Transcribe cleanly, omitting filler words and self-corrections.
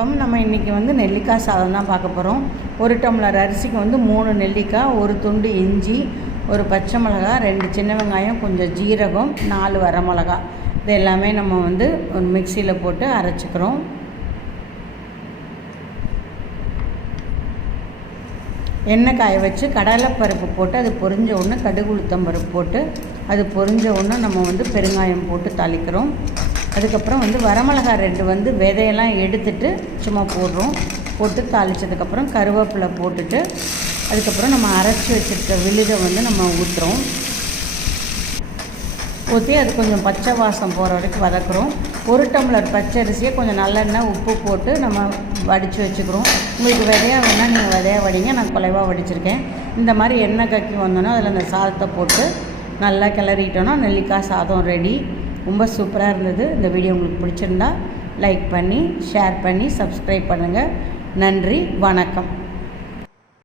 வணக்கம். நம்ம இன்றைக்கி நெல்லிக்காய் சாதம் தான் பார்க்க போகிறோம். ஒரு டம்ளர் அரிசிக்கு 3 நெல்லிக்காய், ஒரு துண்டு இஞ்சி, ஒரு பச்சை மிளகா, 2 சின்ன வெங்காயம், கொஞ்சம் ஜீரகம், 4 வரமிளகா, இது எல்லாமே நம்ம ஒரு மிக்சியில் போட்டு அரைச்சிக்கிறோம். எண்ணெய் காய வச்சு கடலைப்பருப்பு போட்டு அது பொரிஞ்ச உடனே கடுகு உளுத்தம் பருப்பு போட்டு அது பொரிஞ்ச உடனே நம்ம பெருங்காயம் போட்டு தாளிக்கிறோம். அதுக்கப்புறம் வரமிளகா 2 விதையெல்லாம் எடுத்துட்டு சும்மா போட்டு தாளித்ததுக்கப்புறம் கருவேப்பிலை போட்டுட்டு அதுக்கப்புறம் நம்ம அரைச்சி வச்சுருக்க விழுதை நம்ம ஊற்றுறோம். ஊற்றி அது கொஞ்சம் பச்சை வாசம் போகிற வரைக்கும் வதக்குறோம். 1 டம்ளர் பச்சரிசியை கொஞ்சம் நல்லெண்ணெய் உப்பு போட்டு நம்ம வடித்து வச்சுக்கிறோம். உங்களுக்கு விதையாக வேணால் நீங்கள் விதையாக வடிங்க, நான் குலைவாக வடிச்சிருக்கேன். இந்த மாதிரி எண்ணெய் கக்கி வந்தோன்னா அதில் அந்த சாதத்தை போட்டு நல்லா கிளறிட்டோன்னா நெல்லிக்காய் சாதம் ரெடி. ரொம்ப சூப்பராக இருந்தது. இந்த வீடியோ உங்களுக்கு பிடிச்சிருந்தா லைக் பண்ணி ஷேர் பண்ணி சப்ஸ்கிரைப் பண்ணுங்கள். நன்றி, வணக்கம்.